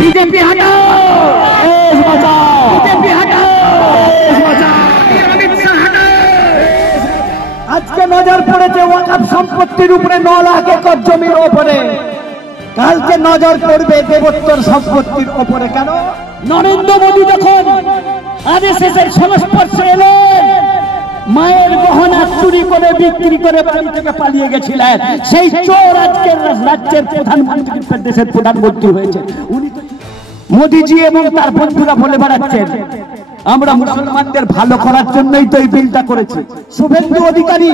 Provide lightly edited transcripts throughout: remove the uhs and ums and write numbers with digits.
BJP হটাও, BJP হটাও, অমিত শাহ হটাও। আজকে নজর পড়েছে ওয়াকফ সম্পত্তির উপরে 9 লাখ একর জমির উপরে, কালকে নজর পড়বে দেবোত্তর সম্পত্তির উপরে। কেন? নরেন্দ্র মোদী যখন আরএসএসের সংস্পর্শে এলেন, মায়ের গহনা চুরি করে বিক্রি করে বাড়ি থেকে পালিয়ে গেছিলেন, সেই চোর আজকে রাজ্যের প্রধানমন্ত্রী, দেশের প্রধানমন্ত্রী হয়েছে। উনি তো মোদীজি এবং তার বন্ধুরা বলে বেড়াচ্ছেন আমরা মুসলমানদের ভালো করার জন্যই তো এই বিলটা করেছি। শুভেন্দু অধিকারী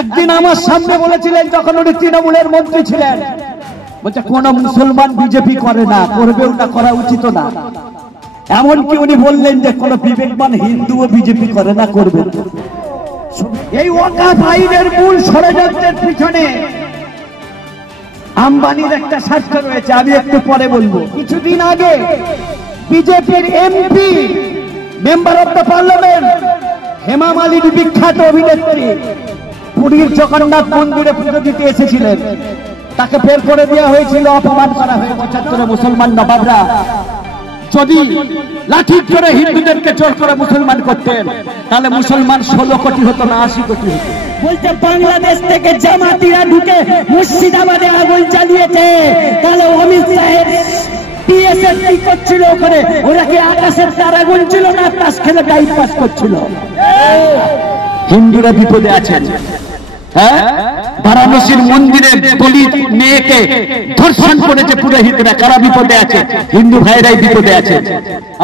একদিন আমার সামনে বলেছিলেন, যখন উনি তৃণমূলের মন্ত্রী ছিলেন, বলছে কোন মুসলমান বিজেপি করে না, করবেও না, করা উচিত না। এমনকি উনি বললেন যে কোন বিবেকবান হিন্দুও বিজেপি করে না, করবে। এই ওয়াকফ আইনের মূল ষড়যন্ত্রের পিছনে আম্বানির একটা স্বার্থ রয়েছে, আমি একটু পরে বলবো। কিছুদিন আগে বিজেপির MP, member of the parliament Hema Malini, বিখ্যাত অভিনেত্রী, পুরীর জগন্নাথ মন্দিরে পুজো দিতে এসেছিলেন, তাকে বের করে দেওয়া হয়েছিল, অপমান করা হয়ে। 75 মুসলমান নবাবরা যদি লাঠি করে হিন্দুদেরকে জোর করে মুসলমান করতেন, তাহলে মুসলমান 16 কোটি হতো না, 80 কোটি হতো। বলতে বাংলাদেশ থেকে জামাতিরা ঢুকে মুর্শিদাবাদে আগুন চালিয়েছে, তাহলে অমিত শাহের পিএসএস কি করছিল ওখানে? ওরা কি আকাশের তারা গুনছিল না তাস খেলে টাইম পাস করছিল? হিন্দুরা বিপদে আছেন। হ্যাঁ, বারাণসীর মন্দিরে দলিত মেয়েকে ধর্ষণ করেছে পুরোহিতরা, কারা বিপদে আছে? হিন্দু ভাইরাই বিপদে আছে।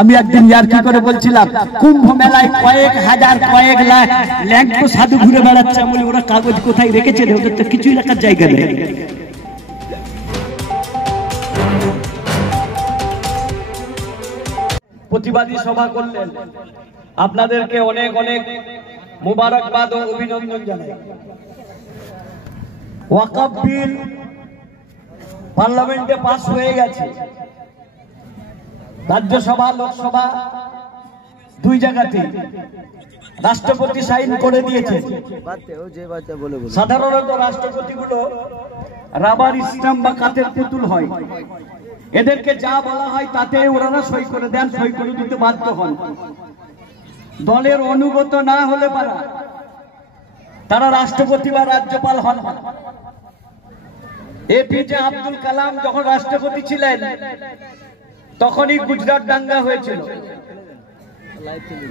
আমি একদিন ইয়ার্কি করে বলছিলাম, কুম্ভ মেলায় কয়েক হাজার কয়েক লাখ ল্যাংটো সাধু ঘুরে বেড়াচ্ছে, বলে ওরা কাগজ কোথায় রেখেছে? ওদের তো কিছুই রাখার জায়গা নেই। প্রতিবাদী সভা করলেন, আপনাদেরকে অনেক অনেক মোবারকবাদ ও অভিনন্দন জানাই। ওয়াকফ বিল পার্লামেন্টে পাস হয়ে গেছে, রাজ্যসভা লোকসভা দুই জায়গাতে রাষ্ট্রপতি সাইন করে দিয়েছে। সাধারণত রাষ্ট্রপতিগুলো রাবার স্ট্যাম্প বা কাঠের পুতুল হয়, এদেরকে যা বলা হয় তাতে ওনারা সই করে দেন, সই করে দিতে বাধ্য হন। দলের অনুগত না হলে পারা তারা রাষ্ট্রপতি বা রাজ্যপাল হন না। এপিজে আব্দুল কালাম যখন রাষ্ট্রপতি ছিলেন, তখনই গুজরাট দাঙ্গা হয়েছিল।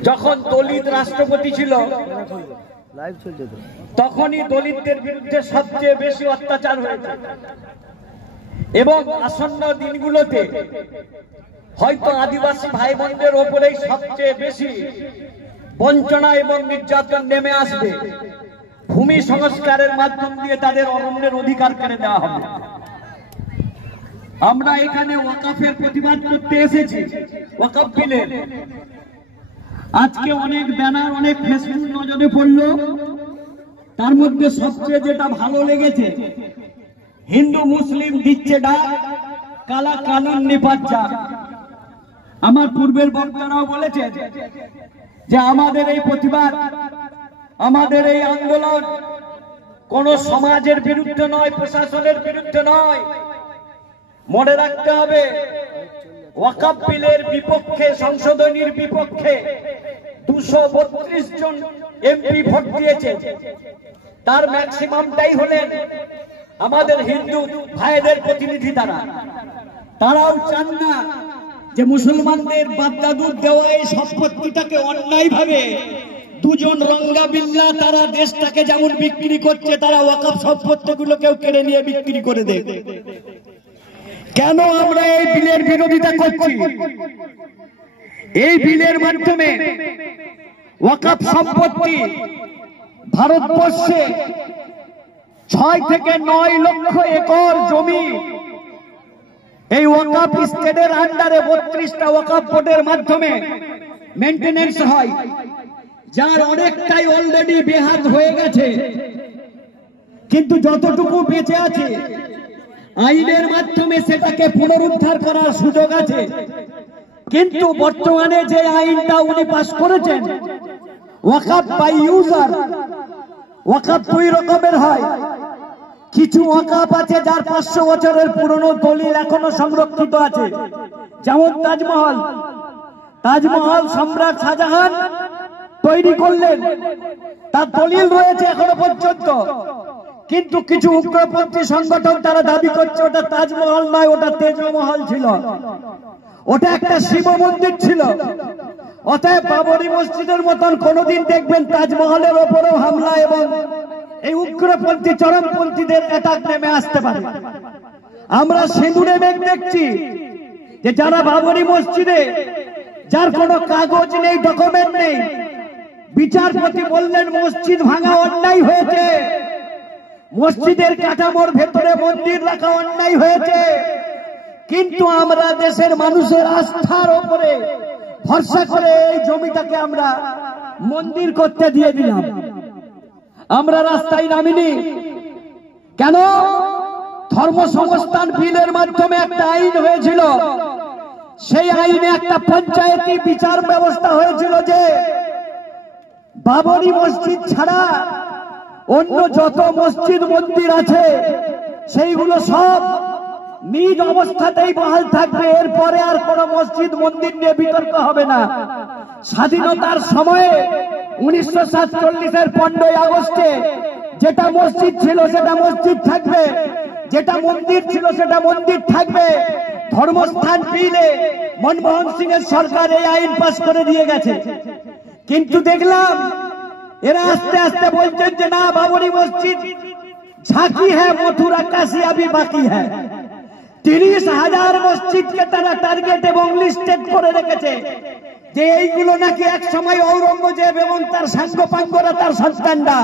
যখন দলিত রাষ্ট্রপতি ছিল, তখনই দলিতদের বিরুদ্ধে সবচেয়ে বেশি অত্যাচার হয়েছে। এবং আসন্ন দিনগুলোতে হয়তো আদিবাসী ভাই বোনদের ওপরেই সবচেয়ে বেশি বঞ্চনা এবং নির্যাতন নেমে আসবে। ভূমি সংস্কারের মাধ্যম দিয়ে তাদের অরণ্যের অধিকার কেড়ে দেওয়া হবে। আমরা এখানে ওয়াকফের প্রতিবাদ করতে এসেছি, ওয়াকফ বিলের। আজকে অনেক ব্যানার, অনেক ফেসবুক নজরে পড়লো, তার মধ্যে সবচেয়ে যেটা ভালো লেগেছে, হিন্দু মুসলিম দিচ্ছে ডাক, কালা কানুন নিপাচ্ছা। আমার পূর্বের বক্তারাও বলেছে যে আমাদের এই প্রতিবাদ, আমাদের এই আন্দোলন কোন সমাজের বিরুদ্ধে নয়, প্রশাসনের বিরুদ্ধে নয়। মনে রাখতে হবে, ওয়াকফ বিলের বিপক্ষে, সংশোধনীর বিপক্ষে 232 জন এমপি ভোট দিয়েছে। তার ম্যাক্সিমামটাই হলেন আমাদের হিন্দু ভাইদের প্রতিনিধি। তারাও চান না যে মুসলমানদের বাপদাদুর দেওয়া এই সম্পত্তিটাকে অন্যায় ভাবে দুজন রঙ্গা বিল্লা তারা দেশটাকে যেমন বিক্রি করছে, তারা ওয়াকফ সম্পত্তিগুলোকেও কেড়ে নিয়ে বিক্রি করে দেয়। কেন আমরা এই বিলের বিরোধিতা করছি? এই বিলের মাধ্যমে ওয়াকফ সম্পত্তি ভারতবর্ষে 6 থেকে 9 লক্ষ একর জমি এই ওয়াকফ স্টেটের আন্ডারে 32টা ওয়াকফ বোর্ডের মাধ্যমে মেইনটেনেন্স হয়, যার অনেকটাই অলরেডি বেহাত হয়ে গেছে। কিন্তু যতটুকু বেঁচে আছে, আইনের মাধ্যমে সেটাকে পুনরুদ্ধার করার সুযোগ আছে। কিন্তু বর্তমানে যে আইনটা উনি পাস করেছেন, ওয়াকফ বাই ইউজার, ওয়াকফ দুই রকমের হয়। কিছু ওয়াকাফ আছে যার 500 বছরের পুরনো দলিল এখনো সংরক্ষিত আছে, যেমন তাজমহল। তাজমহল সম্রাট শাহজাহান তৈরি করলেন, তার দলিল রয়েছে এখনো পর্যন্ত। কিন্তু কিছু উগ্রপন্থী সংগঠন তারা দাবি করছে ওটা তাজমহল নয়, ওটা তেজমহল ছিল, ওটা একটা শিব মন্দির ছিল। অতএব বাবরি মসজিদের মতন কোনদিন দেখবেন তাজমহলের ওপরেও হামলা এবং এই উগ্রপন্থী চরমপন্থীদের অ্যাটাক নেমে আসতে পারে। আমরা সিঁদুরে মেঘ দেখছি যে যারা বাবরি মসজিদে, যার কোনো কাগজ নেই, ডকুমেন্ট নেই, বিচারপতি বললেন মসজিদ ভাঙা অন্যায় হয়েছে, মসজিদের কাঠামোর ভেতরে মন্দির রাখা অন্যায় হয়েছে, কিন্তু আমরা দেশের মানুষের আস্থার উপরে ভরসা করে এই জমিটাকে আমরা মন্দির করতে দিয়ে দিলাম। আমরা রাস্তায় নামিনি কেন? ধর্ম সংস্থান বিলের মাধ্যমে একটা আইন হয়েছিল, সেই আইনে একটা পঞ্চায়েতি বিচার ব্যবস্থা হয়েছিল যে বাবরি মসজিদ ছাড়া অন্য যত মসজিদ মন্দির আছে সেইগুলো সব নিজ অবস্থাতেই বহাল থাকবে, এরপরে আর কোন মসজিদ মন্দির নিয়ে বিতর্ক হবে না। স্বাধীনতার সময়ে 1947-এর 15ই আগস্টে যেটা মসজিদ ছিল সেটা মসজিদ থাকবে, যেটা মন্দির ছিল সেটা মন্দির থাকবে। ধর্মস্থান বিলে মনমোহন সিং এর সরকার এই আইন পাস করে দিয়ে গেছে, কিন্তু দেখলাম এরা আস্তে আস্তে বলছেন যে না, বাবরি মসজিদ ঝাঁকি হ্যাঁ, মথুরা কাশি আবি বাকি হ্যাঁ। 30,000 মসজিদকে তারা টার্গেট এবং লিস্টেড করে রেখেছে যে এইগুলো নাকি এক সময় ঔরঙ্গজেব এবং তার সাঙ্গপাঙ্গরা, তার সন্তানরা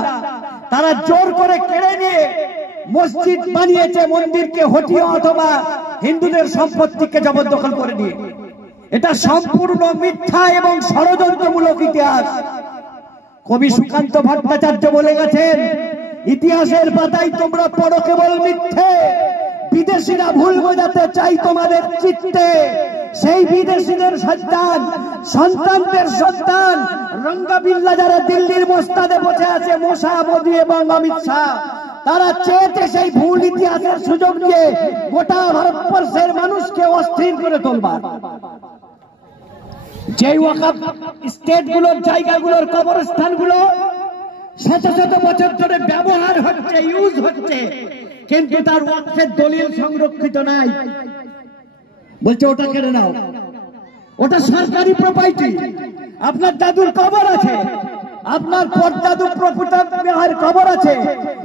তারা জোর করে কেড়ে নিয়ে মসজিদ বানিয়েছে, মন্দিরকে হটিয়ে অথবা হিন্দুদের সম্পত্তিকে জবরদখল করে নিয়ে। এটা সম্পূর্ণ মিথ্যা এবং ষড়যন্ত্রমূলক ইতিহাস। কবি সুকান্ত ভট্টাচার্য বলে গেছেন, ইতিহাসের পাতায় তোমরা পড়ো কেবল মিথ্যে, বিদেশিরা ভুল বোঝাতে চাই তোমাদের চিত্তে। সেই বিদেশিদের সন্তানদের সন্তান রঙ্গাবিল্লা যারা দিল্লির মোস্তাদে বসে আছে, মোশা, মোদি এবং অমিত শাহ, তারা চেয়েছে সেই ভুল ইতিহাসের সুযোগ নিয়ে গোটা ভারতবর্ষের মানুষকে অস্থির করে তোলবার। যে ওয়াকফ স্টেটগুলোর জায়গাগুলোর কবরস্থানগুলো শত শত বছর ধরে ব্যবহার হচ্ছে, ইউজ হচ্ছে, কিন্তু তার ওয়াকফের দলিল সংরক্ষিত নাই, বলছে ওটা কেড়ে নাও, ওটা সরকারি প্রপার্টি। আপনার দাদুর কবর আছে, আপনার পরদাদু প্রপুতার কবর আছে,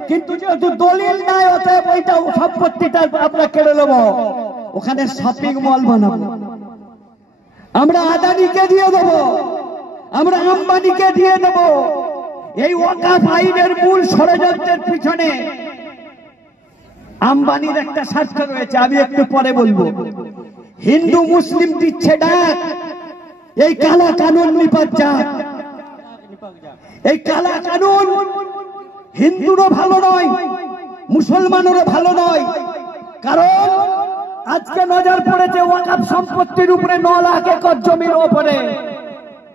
কিন্তু যেহেতু দলিল নাই অতএব ওইটা সম্পত্তিটা আমরা কেড়ে নেব, ওখানে শপিং মল বানাবো, আমরা আদানিকে দিয়ে দেব, আমরা আম্বানিকে দিয়ে দেব। এই ওয়াকফ আইনের মূল ষড়যন্ত্রের পিছনে আম্বানির একটা স্বার্থ রয়েছে, আমি একটু পরে বলবো। হিন্দু মুসলিম দিচ্ছে ডাক, এই কালা কানুন নিপাত যাক। এই কালা কানুন হিন্দুরও ভালো নয়, মুসলমানেরও ভালো নয়, কারণ আজকে নজর পড়েছে ওয়াকফ সম্পত্তির উপরে 9 লাখ একর জমির উপরে,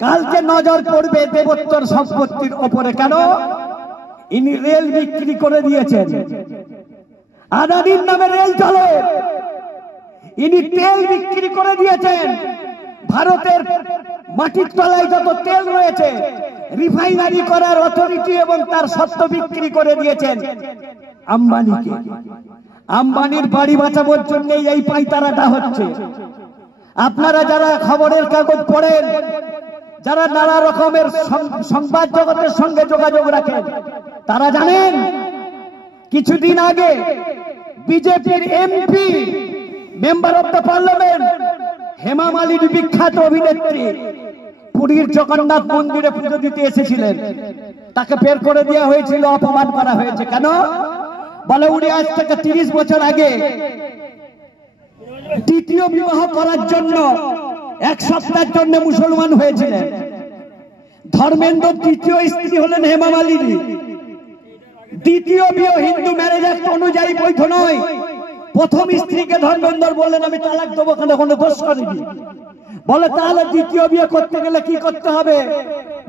কালকে নজর পড়বে দেবোত্তর সম্পত্তির উপরে। কেন? ইনি রেল বিক্রি করে দিয়েছেন, আদানির নামে রেল চলে, ইনি তেল বিক্রি করে দিয়েছেন। ভারতের মাটির তলায় যত তেল রয়েছে রিফাইনারি করার অথরিটি এবং তার সত্ত্ব বিক্রি করে দিয়েছেন আম্বানিকে। আম্বানির বাড়ি বাঁচানোর জন্য এই পাইতারাটা হচ্ছে। আপনারা যারা খবরের কাগজ পড়েন, যারা নানা রকমের সংবাদ জগতের সঙ্গে যোগাযোগ রাখেন, তারা জানেন কিছুদিন আগে বিজেপির MP, member of the parliament Hema Malini, বিখ্যাত অভিনেত্রী, পুরীর জগন্নাথ মন্দিরে পুজো দিতে এসেছিলেন, তাকে বের করে দেওয়া হয়েছিল, অপমান করা হয়েছে। কেন? বলে উনি আজ থেকে 30 বছর আগে দ্বিতীয় বিবাহ করার জন্য 1 সপ্তাহের জন্য মুসলমান হয়েছিলেন। ধর্মেন্দ্র তৃতীয় স্ত্রী হলেন হেমা মালিনী। দ্বিতীয় বিয়ে হিন্দু ম্যারেজ অ্যাক্ট অনুযায়ী বৈধ নয়। প্রথম স্ত্রীকে ধর্মেন্দ্র বললেন আমি তালাক দেবো, কেন কোনো দোষ করেনি। বলে তাহলে দ্বিতীয় বিয়ে করতে গেলে কি করতে হবে?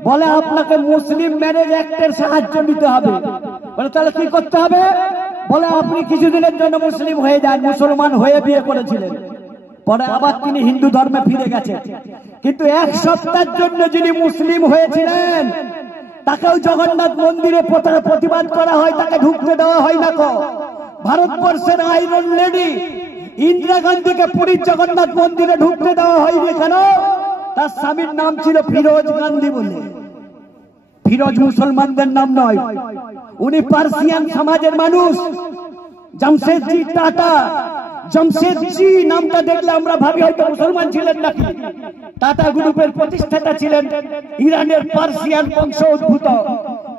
বলে আপনাকে মুসলিম ম্যারেজ অ্যাক্টের সাহায্য নিতে হবে। বলে তাহলে কি করতে হবে? বলে আপনি কিছুদিনের জন্য মুসলিম হয়ে যান, মুসলমান হয়ে বিয়ে করেছিলেন, পরে আবার তিনি হিন্দু ধর্মে ফিরে গেছেন। কিন্তু এক সপ্তাহের জন্য যিনি মুসলিম হয়েছিলেন তাকেও জগন্নাথ মন্দিরে প্রতিবাদ করা হয়, তাকে ঢুকতে দেওয়া হয় না। ভারতবর্ষের আইরন লেডি ইন্দিরা গান্ধীকে পুরীর জগন্নাথ মন্দিরে ঢুকতে দেওয়া হয়নি কেন? তার স্বামীর নাম ছিল ফিরোজ গান্ধী বলে। ফিরোজ মুসলমানদের নাম নয়, উনি পার্সিয়ান সমাজের মানুষ। জামশেদজি টাটা, জামশেদজি নামটা দেখলে আমরা ভাবি হয়তো মুসলমান ছিলেন নাকি। টাটা গ্রুপের প্রতিষ্ঠাতা ছিলেন, ইরানের পার্সিয়ান বংশ উদ্ভূত।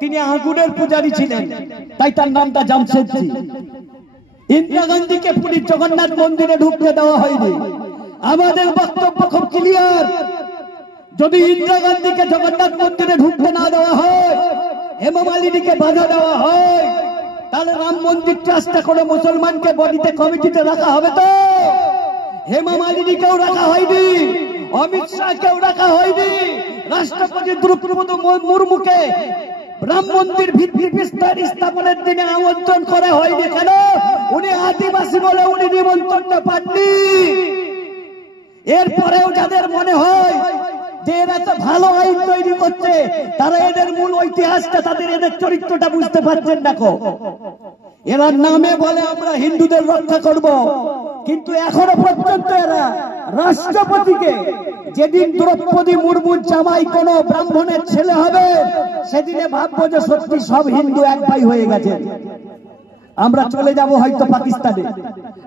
তিনি আগুনের পূজারী ছিলেন, তাই তার নামটা জামশেদজি। ইন্দিরা গান্ধীকে পুরীর জগন্নাথ মন্দিরে ঢুকতে দেওয়া হয়নি। আমাদের বক্তব্য খুব ক্লিয়ার, যদি ইন্দিরা গান্ধীকে জগন্নাথ মন্দিরে ঢুকতে না দেওয়া হয়, হেমা মালিনীকে বাধা দেওয়া হয়, তাহলে রাম মন্দির ট্রাস্টটা করে মুসলমানকে বডিতে কমিটিতে রাখা হবে। তো হেমা মালিনীকেও রাখা হয়নি, অমিত শাহকেও রাখা হয়নি, রাষ্ট্রপতি দ্রৌপদী মুর্মুকে রাম মন্দির ভিত্তি বিস্তার স্থাপনের দিনে আমন্ত্রণ করা হয়নি কেন? উনি আদিবাসী বলে উনি নিমন্ত্রণটা পাননি। এরপরেও যাদের মনে হয় যে এরা তো ভালো আইন তৈরি করছে, তারা এদের মূল ইতিহাসটা, এদের চরিত্রটা বুঝতে পারছেন না। এরা নামে বলে আমরা হিন্দুদের রক্ষা করব, কিন্তু এখনো পর্যন্ত এরা রাষ্ট্রপতিকে, যেদিন দ্রৌপদী মুর্মুর জামাই কোন ব্রাহ্মণের ছেলে হবে, সেদিনে ভাববো যে সত্যি সব হিন্দু এক ভাই হয়ে গেছে। আমরা চলে যাব হয়তো পাকিস্তানে,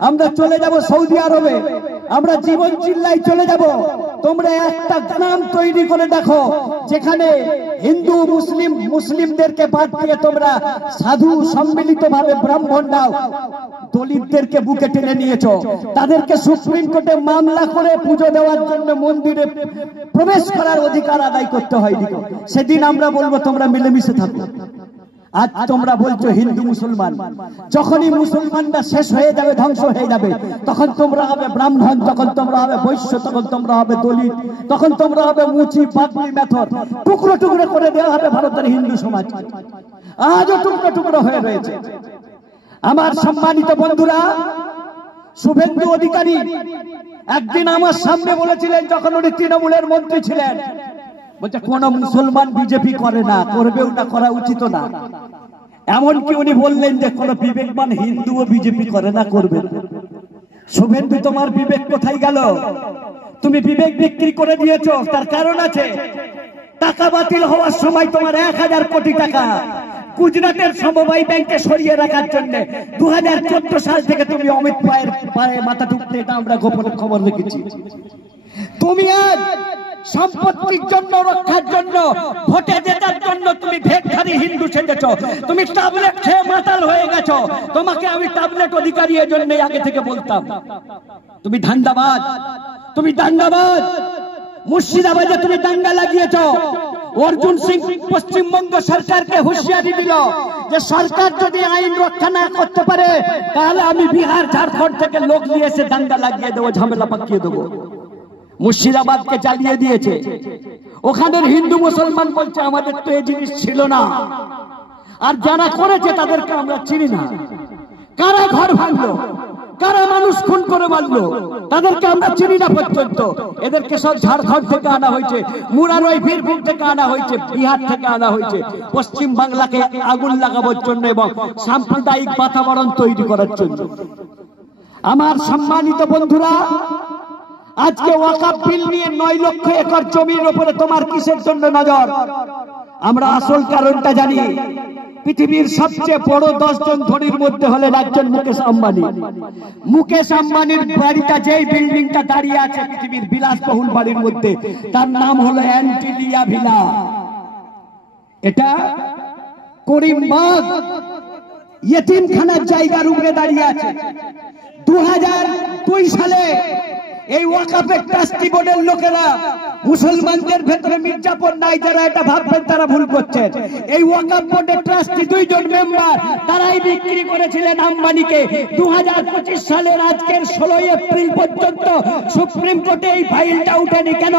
আমরা চলে যাব সৌদি আরবে, আমরা জীবন চিল্লাই চলে যাব। তোমরা একটা গ্রাম তৈরি করে দেখো যেখানে হিন্দু মুসলিমদেরকে বাদ দিয়ে তোমরা সাধু সম্মিলিত ভাবে ব্রাহ্মণরাও দলিতদেরকে বুকে টেনে নিয়েছ। তাদেরকে সুপ্রিম কোর্টে মামলা করে পুজো দেওয়ার জন্য মন্দিরে প্রবেশ করার অধিকার আদায় করতে হয়নি। সেদিন আমরা বলবো তোমরা মিলেমিশে থাকো। আজ তোমরা বলছো হিন্দু মুসলমান, যখনই মুসলমানরা শেষ হয়ে যাবে, ধ্বংস হয়ে যাবে, তখন তোমরা হবে ব্রাহ্মণ, তখন তোমরা হবে বৈশ্য, তখন তোমরা হবে দলিত, তখন তোমরা হবে মুচি পাগলি মেথর। টুকরো টুকরো করে দেওয়া হবে ভারতের হিন্দু সমাজ। আজও টুকরো টুকরো হয়ে রয়েছে। আমার সম্মানিত বন্ধুরা, শুভেন্দু অধিকারী একদিন আমার সামনে বলেছিলেন, যখন উনি তৃণমূলের মন্ত্রী ছিলেন, বলছে কোন মুসলমান বিজেপি করে না, করবেও না, করা উচিত না। এমনকি উনি বললেন যে কোন বিবেকবান হিন্দুও বিজেপি করে না, করবে না। শুভেন্দু, তোমার বিবেক কোথায় গেল? তুমি বিবেক বিক্রি করে দিয়েছ। তার কারণ আছে, টাকা বাতিল হওয়ার সময় তোমার 1000 কোটি টাকা গুজরাটের সমবায় ব্যাংকে সরিয়ে রাখার জন্য 2014 সাল থেকে তুমি অমিত ভাইয়ের পায়ে মাথা ঠুকতে, এটা আমরা গোপন খবর রেখেছি। তুমি আজ সম্পত্তির জন্য, রক্ষার জন্য, ভোটে জেতার জন্য তুমি ভেকধারী হিন্দু সেজেছ। তুমি ট্যাবলেট খেয়ে মাতাল হয়ে গেছো। তোমাকে আমি ট্যাবলেট অধিকারী এর জন্য আগে থেকে বলতাম। তুমি ধান্দাবাজ, তুমি দাঙ্গাবাজ। মুর্শিদাবাদে তুমি দাঙ্গা লাগিয়েছ। অর্জুন সিং পশ্চিমবঙ্গ সরকারকে হুঁশিয়ারি দিল যে সরকার যদি আইন রক্ষা না করতে পারে, তাহলে আমি বিহার ঝাড়খণ্ড থেকে লোক নিয়ে এসে দাঙ্গা লাগিয়ে দেবো, ঝামেলা পাকিয়ে দেবো। মুর্শিদাবাদকে জ্বালিয়ে দিয়েছে। ওখানের হিন্দু মুসলমান বলছে আমাদের তো এই জিনিস ছিল না, আর যারা করেছে তাদেরকে আমরা চিনি না। কারা ঘর ভাঙলো, কারা মানুষ খুন করে মারলো, তাদেরকে আমরা চিনি না পর্যন্ত। এদেরকে সব ঝাড়খণ্ড থেকে আনা হয়েছে, মুরারই বীরভূম থেকে আনা হয়েছে, বিহার থেকে আনা হয়েছে, পশ্চিম বাংলাকে আগুন লাগাবার জন্য এবং সাম্প্রদায়িক বাতাবরণ তৈরি করার জন্য। আমার সম্মানিত বন্ধুরা, আজকে ওয়াকফ বিল নিয়ে 9 লক্ষ একর জমির উপরে তোমার কিসের জন্য নজর? আমরা আসল কারণটা জানি। পৃথিবীর সবচেয়ে বড় 10 জন ধনীর মধ্যে হলেন একজন মুকেশ আম্বানি। মুকেশ আম্বানির বাড়িটা, যেই বিল্ডিংটা দাঁড়িয়ে আছে পৃথিবীর বিলাসবহুল বাড়ির মধ্যে, তার নাম হলো অ্যান্টিলিয়া ভিলা। এটা করিমবাগ ইয়েতিমখানার জায়গার উপরে দাঁড়িয়ে আছে। 2002 সালে এই ওয়াকফের ট্রাস্টি বোর্ডের লোকেরা, মুসলমানদের ভেতরে মির্জাপুর নাই, যারা এটা ভাববেন তারা ভুল করছেন। এই ওয়াকফ বোর্ডের ট্রাস্টি 2 জন মেম্বার, তারাই বিক্রি করেছিলেন আম্বানিকে। 2025 সালের আজকের 16 এপ্রিল পর্যন্ত সুপ্রিম কোর্টে এই ফাইলটা উঠেনি কেন?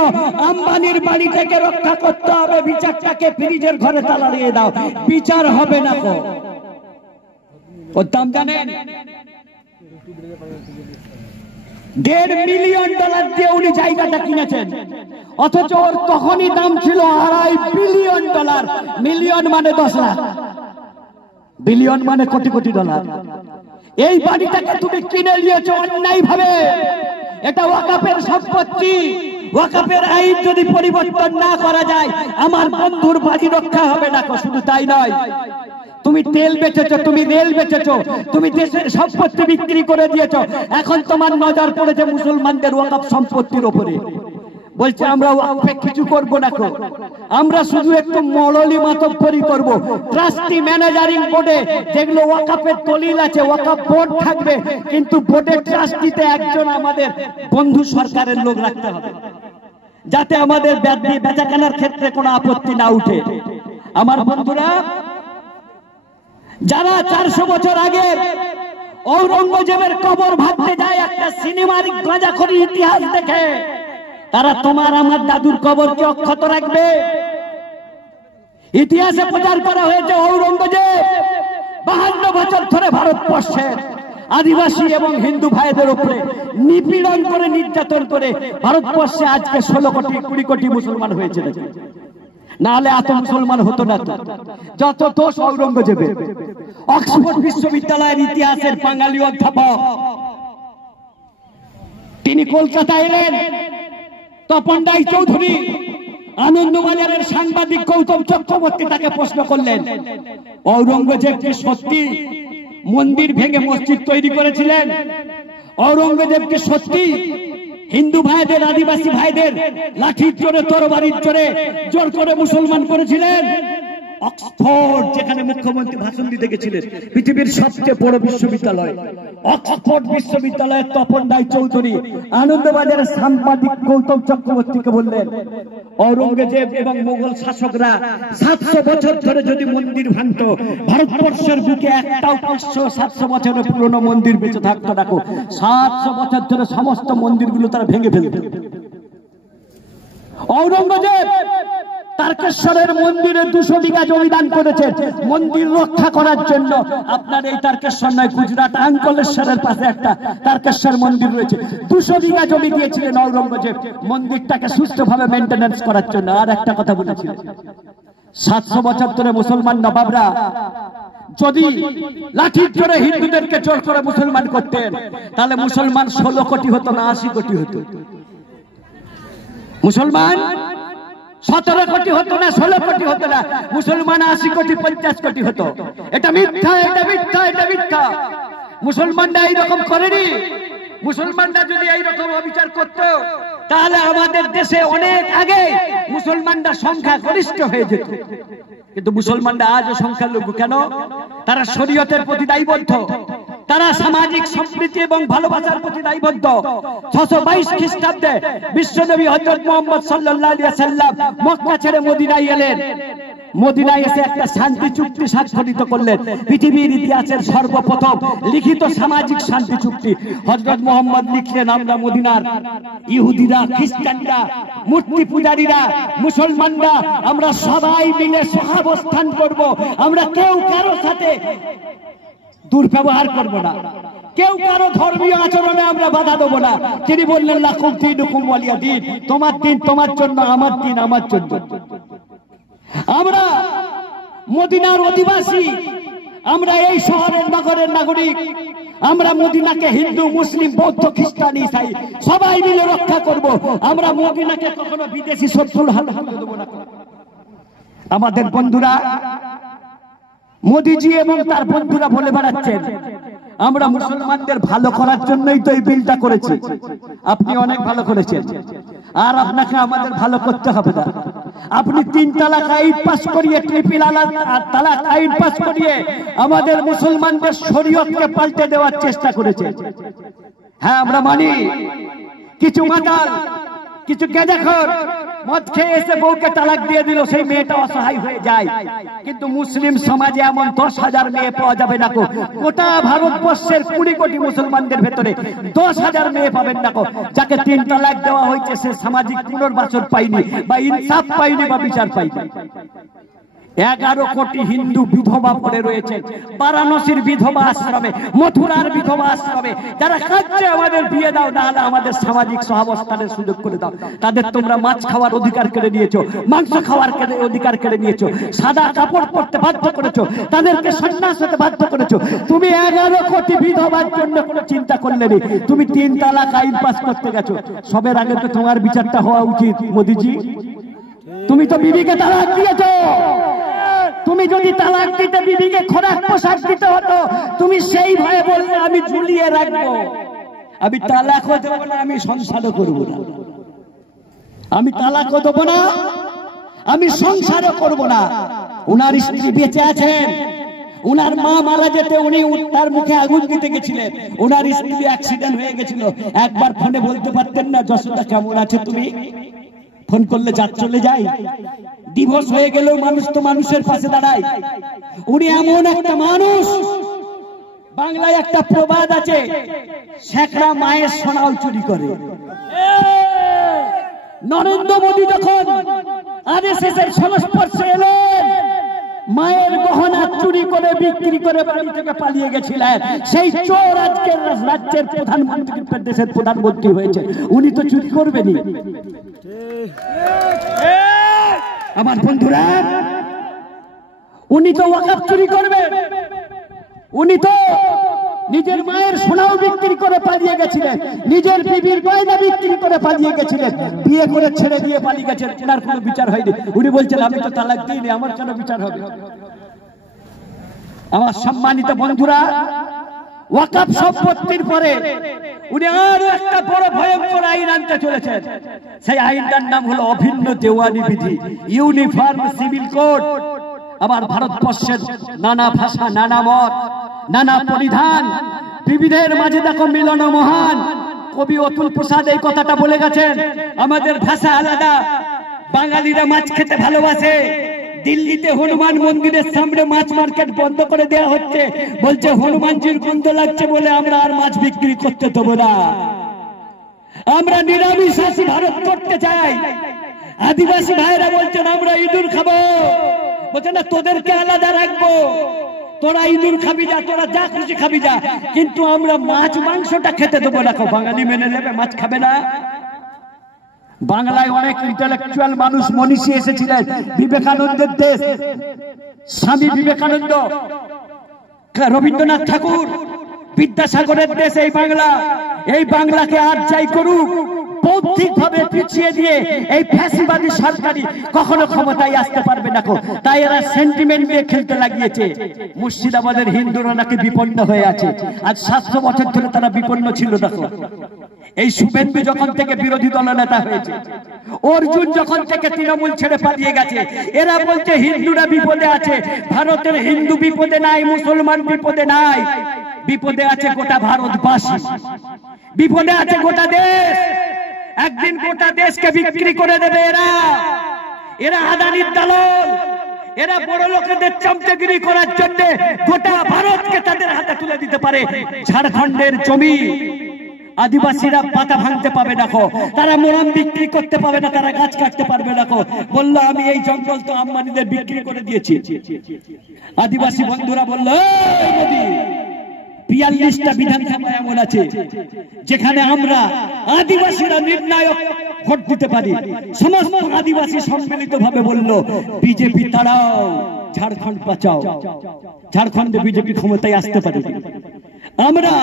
আম্বানির বাড়ি থেকে রক্ষা করতে হবে, বিচারটাকে ফ্রিজের ঘরে তালা দিয়ে দাও, বিচার হবে না। ওর দাম জানেন? $1.5 মিলিয়ন দিয়ে উনি জায়গাটা কিনেছেন, অথচ ওর তখনই দাম ছিল $2.5 বিলিয়ন। মিলিয়ন মানে 10 লাখ, বিলিয়ন মানে কোটি কোটি ডলার। এই বাড়িটাকে তুমি কিনে নিয়েছো অন্যায় ভাবে। এটা ওয়াকাফের সম্পত্তি। ওয়াকাফের আইন যদি পরিবর্তন না করা যায়, আমার বন্ধুর বাড়ি রক্ষা হবে না। শুধু তাই নয়, তুমি তেল বেচেছো, তুমি রেল বেচেছো, তুমি দেশের সম্পত্তি বিক্রি করে দিয়েছো। এখন তোমার নজর পড়েছে মুসলমানদের ওয়াকাফ সম্পত্তির উপরে। বলছে আমরা ওয়াকফে কিছু করব না, আমরা শুধু একটু মৌলুলি মাতব্বরি করব। ট্রাস্টি ম্যানেজারিং বোর্ডে যেগুলো ওয়াকাফের দলিল আছে, ওয়াকাফ বোর্ড থাকবে, কিন্তু বোর্ডের ট্রাস্টিতে একজন আমাদের বন্ধু সরকারের লোক রাখতে হবে, যাতে আমাদের বেচাকেনার ক্ষেত্রে কোনো আপত্তি না উঠে। আমার বন্ধুরা, যারা 400 বছর আগে ঔরঙ্গজেবের কবর ভাঙতে যায় একটা সিনেমার গাঁজাখড়ি ইতিহাস দেখে, তারা তোমার আমার দাদুর কবরকে অক্ষত রাখবে? ইতিহাসে প্রচার করা হয়েছে ঔরঙ্গজেব 52 বছর ধরে ভারতবর্ষের আদিবাসী এবং হিন্দু ভাইদের উপরে নিপীড়ন করে, নির্যাতন করে ভারতবর্ষে আজকে 16 কোটি 20 কোটি মুসলমান হয়েছে। না হলে এত মুসলমান হতো না। তো যত দোষ ঔরঙ্গজেবের। অক্সফোর্ড বিশ্ববিদ্যালয়ের ইতিহাসের বাঙালি অধ্যাপক, তিনি কলকাতা এলেন। তপন রায়চৌধুরী, আনন্দবাজারের সাংবাদিক গৌতম চক্রবর্তী তাকে প্রশ্ন করলেন, ঔরঙ্গজেব কি সত্যি মন্দির ভেঙে মসজিদ তৈরি করেছিলেন? ঔরঙ্গজেব কি সত্যি হিন্দু ভাইদের, আদিবাসী ভাইদের লাঠির জোরে, তরবারির জোরে জোর করে মুসলমান করেছিলেন? অক্সফোর্ড, যেখানে মুখ্যমন্ত্রী ভাষণ দিতে গেছিলেন, পৃথিবীর সবচেয়ে বড় বিশ্ববিদ্যালয় অক্সফোর্ড বিশ্ববিদ্যালয়ের তপন রায়চৌধুরী আনন্দবাজারের সাংবাদিক গৌতম চক্রবর্তীকে বললেন, ঔরঙ্গজেব এবং মোগল শাসকরা 700 বছর ধরে যদি মন্দির ভাঙত, ভারতবর্ষের বুকে একটাও 500-700 বছরের পুরনো মন্দির বেঁচে থাকতো না। 700 বছর ধরে সমস্ত মন্দিরগুলো তারা ভেঙে ফেলত। ঔরঙ্গজেব তারকেশ্বরের মন্দিরে 200 বিঘা জমি দান করেছে মন্দির রক্ষা করার জন্য। আপনার এই তারকেশ্বর নয়, গুজরাট আঙ্কলেশ্বরের পাশে একটা তারকেশ্বর মন্দির রয়েছে। 200 বিঘা জমি দিয়েছিলেন ঔরঙ্গজেব মন্দিরটাকে সুস্থভাবে মেনটেন্যান্স করার জন্য। আর একটা কথা বলেছিলেন, 700 বছর ধরে মুসলমান নবাবরা যদি লাঠির জোরে হিন্দুদেরকে জোর করে মুসলমান করতেন, তাহলে মুসলমান 16 কোটি হতো না, 80 কোটি হতো। মুসলমান 17 কোটি হতো না, 16 কোটি হতো না, মুসলমান 80 কোটি 50 কোটি হতো। এটা মিথ্যা, এটা মিথ্যা, এটা মিথ্যা। মুসলমানরা এইরকম করেনি। মুসলমানরা যদি এইরকম অবিচার করত, তাহলে আমাদের দেশে অনেক আগে মুসলমানরা সংখ্যা গরিষ্ঠ হয়ে যেত। কিন্তু মুসলমানরা আজও সংখ্যালঘু কেন? তারা শরীয়তের প্রতি দায়বদ্ধ, তারা সামাজিক সম্প্রীতি এবং ভালোবাসার প্রতি দায়বদ্ধ। 622 খ্রিস্টাব্দে বিশ্বনবী হযরত মুহাম্মদ সাল্লাল্লাহু আলাইহি ওয়াসাল্লাম মক্কা ছেড়ে মদিনায় এলেন। মদিনায় এসে একটা শান্তি চুক্তি স্বাক্ষরিত করলেন, পৃথিবীর ইতিহাসের সর্বপ্রথম লিখিত সামাজিক শান্তি চুক্তি। হযরত মুহাম্মদ লিখলেন, আমরা মদিনার ইহুদিরা, খ্রিস্টানরা, মূর্তি পূজারীরা, মুসলমানরা আমরা সবাই মিলে সহাবস্থান করব। আমরা কেউ কারো সাথে দুর্ব্যবহার করব না, কেউ কারো ধর্মীয় আচরণে আমরা বাধা দেব না। তিনি বললেন, লাকুম দীনুকুম ওয়ালিয়া দীন, তোমার দিন তোমার জন্য, আমার দিন আমার জন্য। আমরা মদিনার অধিবাসী, আমরা এই শহরের নগরের নাগরিক, আমরা মদিনাকে হিন্দু, মুসলিম, বৌদ্ধ, খ্রিস্টান, ইসাই সবাই মিলে রক্ষা করব। আমরা মদিনাকে কখনো বিদেশি শত্রুর হাতে তুলে দেব না। আমাদের বন্ধুরা, মোদিজি এবং তার বন্ধুরা বলে বেড়াচ্ছেন আমরা মুসলমানদের ভালো করার জন্যই তো এই বিলটা করেছি। আপনি অনেক ভালো করেছেন, আর আপনাকে আমাদের ভালো করতে হবে না। আপনি 3 তালাক আইন পাস করিয়ে, ট্রিপল তালাক আইন পাস করিয়ে আমাদের মুসলমানদের শরীয়তকে পাল্টে দেওয়ার চেষ্টা করেছেন। হ্যাঁ, আমরা মানি কিছু মাতাল, কিছু গেজাখোর মদ খেয়ে এসে বউকে তালাক দিয়ে দিল, সেই মেয়েটা অসহায় হয়ে যায়। কিন্তু মুসলিম সমাজে এমন 10,000 মেয়ে পাওয়া যাবে না। গোটা ভারতবর্ষের 20 কোটি মুসলমানদের ভেতরে 10,000 মেয়ে পাবেন না যাকে 3 তালাক দেওয়া হয়েছে, সে সামাজিক পুনর্বাসন পাইনি, বা ইনসাফ পাইনি, বা বিচার পাইনি। 11 কোটি হিন্দু বিধবা পড়ে রয়েছে বারাণসীর বিধবা আশ্রমে, মথুরার বিধবা আশ্রমে। যারা কাঁদছে আমাদের বিয়ে দাও, না হলে আমাদের সামাজিক সহাবস্থানের সুযোগ করে দাও। তাদের তোমরা মাছ খাওয়ার অধিকার কেড়ে নিয়েছো, মাংস খাওয়ার অধিকার কেড়ে নিয়েছো, সাদা কাপড় পরতে বাধ্য করেছো, তাদেরকে সন্ন্যাস হতে বাধ্য করেছো। তুমি 11 কোটি বিধবার জন্য কোনো চিন্তা করলে নি, তুমি 3 তালাক আইন পাস করতে গেছো। সবের আগে তো তোমার বিচারটা হওয়া উচিত মোদিজি। তুমি তো বিবিকে তালাক দিয়েছো। তুমি যদি তালাক দিতে বিবিকে খোরাক পোশাক দিতে হতো, তুমি সেই ভয়ে বললে আমি ঝুলিয়ে রাখবো, আমি তালাকও দেবো না, আমি সংসারও করবো না, আমি তালাকও দেবো না, আমি সংসারও করবো না। উনার স্ত্রী বেঁচে আছেন, উনার মা মারা যেতে উনি তার মুখে আগুন দিতে গেছিলেন, উনার স্ত্রী অ্যাক্সিডেন্ট হয়ে গেছিল। একবার ফোনে বলতে পারতেন না, যশোদা কেমন আছে তুমি? ফোন করলে জাত চলে যায়। ডিভোর্স হয়ে গেলেও মানুষ তো মানুষের পাশে দাঁড়ায়। উনি এমন একটা মানুষ। বাংলায় একটা প্রবাদ আছে, শেখরা মায়ের সোনাও চুরি করে। নরেন্দ্র মোদী যখন আরএসএস এর সংস্পর্শে এলেন, মায়ের গহনা চুরি করে বিক্রি করে বাড়ি থেকে পালিয়ে গেছিলেন। সেই চোর আজকের রাজ্যের প্রধানমন্ত্রী, দেশের প্রধানমন্ত্রী হয়েছে। উনি তো চুরি করবেনই। আমার বন্ধুরা, উনি তো ওয়াকফ চুরি করবেন। উনি তো নিজের মায়ের সোনাও বিক্রি করে পালিয়ে গেছিলেন, নিজের বিবির গয়না বিক্রি করে পালিয়ে গেছিলেন, বিয়ে করে ছেড়ে দিয়ে পালিয়ে গেছেন। ওনার কোনো বিচার হয়নি। উনি বলছেন আমি তো তালাক দিইনি, আমার কেন বিচার হবে? আমার সম্মানিত বন্ধুরা, ওয়াকফ সম্পত্তির পরে উনি আরো একটা বড় ভয়ঙ্কর আইন আনতে চলেছেন। সেই আইনটার নাম হলো অভিন্ন দেওয়ানি বিধি, ইউনিফর্ম সিভিল কোড। আবার ভারতবর্ষের নানা ভাষা, নানা মত, নানা পরিধান, বিবিধের মাঝে দেখো মিলন মহান। কবি অতুল প্রসাদ এই কথাটা বলে গেছেন, আমাদের ভাষা আলাদা, বাঙালিরা মাছ খেতে ভালোবাসে। দিল্লিতে হনুমান মন্দিরের সামনে মাছ মার্কেট বন্ধ করে দেওয়া হচ্ছে, বলছে হনুমানজির গন্ধ লাগছে বলে আমরা আর মাছ বিক্রি করতে দেবো না। আমরা নিরামিষাশী ভারত করতে চাই। আদিবাসী ভাইরা বলছেন আমরা ইঁদুর খাবো, বলছে না তোদেরকে আলাদা রাখবো, তোরা ইঁদুর খাবি যা, তোরা যা খুশি খাবি যা, কিন্তু আমরা মাছ মাংসটা খেতে দেবো না। বাঙালি মেনে নেবে, মাছ খাবে না। বাংলায় অনেক ইন্টেলেকচুয়াল মানুষ, মনীষী এসেছিলেন। বিবেকানন্দের দেশ, স্বামী বিবেকানন্দ, রবীন্দ্রনাথ ঠাকুর, বিদ্যাসাগরের দেশ এই বাংলা। এই বাংলাকে আর যাই করুক, বৌদ্ধিক ভাবে পিছিয়ে দিয়ে এই ফ্যাসিবাদী সরকারি কখনো ক্ষমতায় আসতে পারবে না। তাই এরা সেন্টিমেন্ট দিয়ে খেলতে লাগিয়েছে। মুর্শিদাবাদের হিন্দুরা নাকি বিপন্ন হয়ে আছে, আজ 700 বছর ধরে তারা বিপন্ন ছিল। দেখো এই শুভেন্দু যখন থেকে বিরোধী দলনেতা হয়েছে, অর্জুন যখন থেকে তৃণমূল ছেড়ে পালিয়ে গেছে, এরা বলছে হিন্দুরা বিপদে আছে। ভারতের হিন্দু বিপদে নাই, মুসলমান বিপদে নাই, বিপদে আছে গোটা ভারতবাসী, বিপদে আছে গোটা দেশ। একদিন গোটা দেশকে বিক্রি করে দেবে এরা। এরা আদানির দালাল, এরা বড় লোকেদের চমচগিরি করার জন্য গোটা ভারতকে তাদের হাতে তুলে দিতে পারে। ঝাড়খণ্ডের জমি আদিবাসীরা পাতা ভাঙতে পাবে না, তারা মোরাম বিক্রি করতে পাবে না, তারা গাছ কাটতে পারবে না। বললো আমি এই জঙ্গল তো আম্বানিদের বিক্রি করে দিয়েছি। আদিবাসী বন্ধুরা বললো 42টা বিধানসভা এমন আছে যেখানে আমরা আদিবাসীরা নির্ণায়ক ভোট দিতে পারি। সমস্ত আদিবাসী সম্মিলিত ভাবে বলল বিজেপি তাড়াও, ঝাড়খণ্ড বাঁচাও। ঝাড়খণ্ডে বিজেপি ক্ষমতায় আসতে পারে। আমরা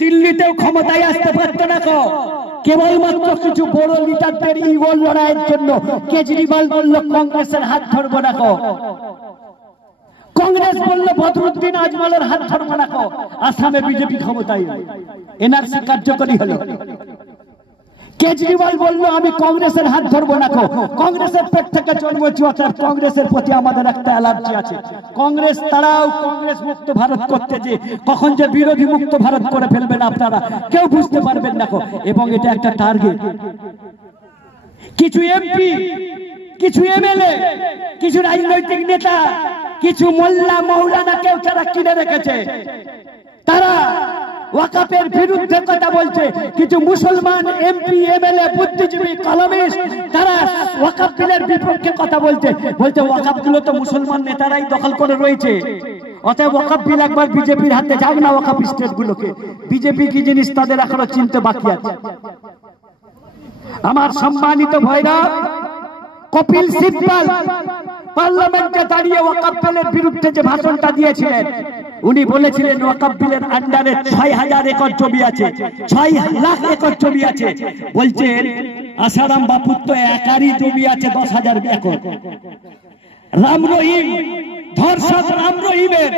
দিল্লিতেও ক্ষমতায় আসতে পারতো না, কেবলমাত্র কিছু বড় লিডারদের ইগোর লড়াইয়ের জন্য কেজরিওয়াল বলল কংগ্রেসের হাত ধরবো না। কংগ্রেস বললো বদরুদ্দিন আজমলের হাত ধরবো না। আসামে বিজেপি ক্ষমতায়, এনআরসি কার্যকরী হলো। কেজরিওয়াল বললো আমি কংগ্রেসের হাত ধরবো না। কংগ্রেসের পেট থেকে জন্মেছি, অর্থাৎ কংগ্রেসের প্রতি আমাদের একটা অ্যালার্জি আছে। কংগ্রেস তারাও কংগ্রেস মুক্ত ভারত করতে, যে কখন যে বিরোধী মুক্ত ভারত করে ফেলবেন আপনারা কেউ বুঝতে পারবেন না। এবং এটা একটা টার্গেট। কিছু এমপি, কিছু এমএলএ, কিছু রাজনৈতিক নেতা, কিছু মোল্লা মৌলানা কেউ তারা কিনে রেখেছে। তারা ওয়াকাফের বিরুদ্ধে কথা বলছে, কিছু মুসলমান এমপি এমএলএ বুদ্ধিজীবী কলমিস্ট তারা ওয়াকাফ বিলের বিপক্ষে কথা বলছে, বলছে ওয়াকাফ গুলো তো মুসলমান নেতারাই দখল করে রয়েছে, অতএব ওয়াকাফ বিল একবার বিজেপির হাতে যাক না। ওয়াকাফ স্টেট গুলোকে বিজেপি কি জিনিস তাদের এখনো চিনতে বাকি আছে। আমার সম্মানিত ভাইরা, কপিল সিব্বল পার্লামেন্টে দাঁড়িয়ে ওয়াকাফ বিলের বিরুদ্ধে যে ভাষণটা দিয়েছিলেন, উনি বলেছিলেন ওয়াকাফ বিলের আন্ডারে 6,000 একর জমি আছে, 6 লাখ একর জমি আছে। বলছেন আসারাম বাপুর তো একারই জমি আছে 10,000 একর। রাম রহিম ধর্ষক রাম রহিমের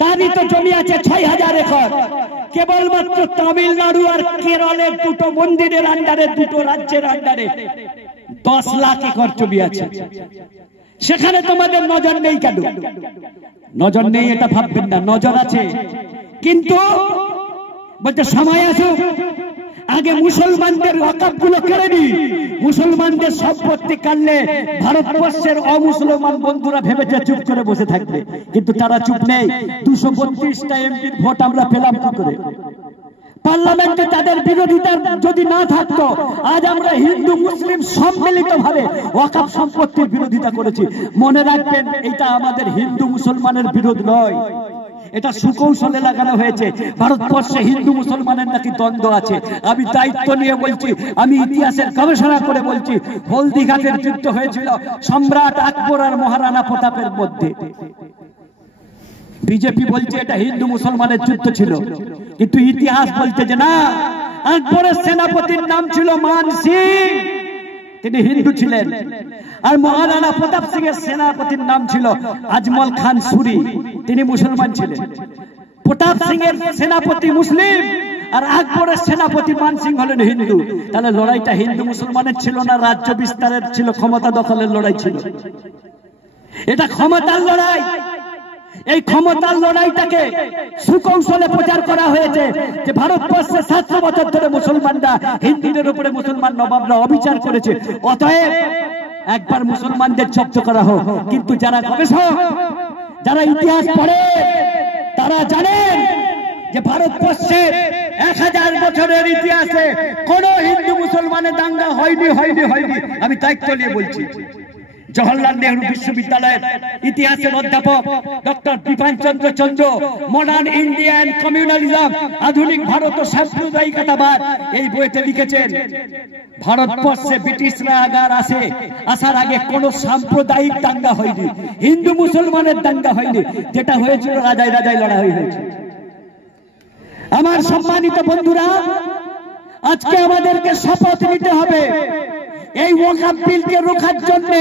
তারই তো জমি আছে 6,000 একর। কেবলমাত্র তামিলনাড়ু আর কেরলের দুটো মন্দিরের আন্ডারে, দুটো রাজ্যের আন্ডারে 10 লাখ একর জমি আছে। সেখানে তোমাদের নজর নেই কেন? নজর নেই এটা ভাববেন না, নজর আছে, কিন্তু বলতে সময় আসুক, আগে মুসলমানদের ওয়াকাফ গুলো কেড়ে নি। মুসলমানদের সম্পত্তি কাটলে ভারতবর্ষের অমুসলমান বন্ধুরা ভেবেছে চুপ করে বসে থাকবে, কিন্তু তারা চুপ নেই। 232টা এমপির ভোট আমরা পেলাম কি করে? পার্লামেন্টে তাদের বিরোধিতা যদি না থাকতো, আজ আমরা হিন্দু মুসলিম সম্মিলিত ভাবে ওয়াকাফ সম্পত্তির বিরোধিতা করেছি। মনে রাখবেন, এটা আমাদের হিন্দু মুসলমানের বিরোধ নয়, এটা সুকৌশলে লাগানো হয়েছে। ভারতবর্ষে হিন্দু মুসলমানের নাকি দ্বন্দ্ব আছে। আমি দায়িত্ব নিয়ে বলছি, আমি ইতিহাসের গবেষণা করে বলছি, হলদিঘাটের যুদ্ধ হয়েছিল সম্রাট আকবর আর মহারানা প্রতাপের মধ্যে। বিজেপি বলছে এটা হিন্দু মুসলমানের যুদ্ধ ছিল, কিন্তু ইতিহাস বলছে যে না, আকবরের সেনাপতির নাম ছিল মান সিং, তিনি হিন্দু ছিলেন, আর মহারানা প্রতাপ সিং এর সেনাপতির নাম ছিল আজমল খান সুরি, তিনি মুসলমান ছিলেন। প্রতাপ সিং এর সেনাপতি মুসলিম আর আকবরের সেনাপতি মান সিং হলেন হিন্দু। তাহলে লড়াইটা হিন্দু মুসলমানের ছিল না, রাজ্য বিস্তারের ছিল, ক্ষমতা দখলের লড়াই ছিল। এটা ক্ষমতার লড়াই। এই ক্ষমতার লড়াইটাকে সুকৌশলে প্রচার করা হয়েছে যে ভারতবর্ষে 700 বছর ধরে মুসলমানরা হিন্দুদের উপরে মুসলমান নবাবরা অবিচার করেছে, অতএব একবার মুসলমানদের জব্দ করা হোক। কিন্তু যারা গবেষক, যারা ইতিহাস পড়ে, তারা জানেন যে ভারতবর্ষের 1000 বছরের ইতিহাসে কোন হিন্দু মুসলমানের দাঙ্গা হয়নি। আমি দায়িত্ব নিয়ে বলছি। জওহরলাল নেহরু বিশ্ববিদ্যালয়ের ইতিহাসের অধ্যাপক ডক্টর বিপিন চন্দ্র চন্দ্র মডার্ন ইন্ডিয়ান কমিউনালিজম, আধুনিক ভারত ও সাম্প্রদায়িকতাবাদ, এই বইতে লিখেছেন ভারতবর্ষে ব্রিটিশরা আসার আগে কোন সাম্প্রদায়িক দাঙ্গা হয়নি, হিন্দু মুসলমানের দাঙ্গা হয়নি। যেটা হয়েছিল রাজায় লড়াই হয়েছে। আমার সম্মানিত বন্ধুরা, আজকে আমাদেরকে শপথ নিতে হবে এই ওয়াকাফ বিলকে রোখার জন্য।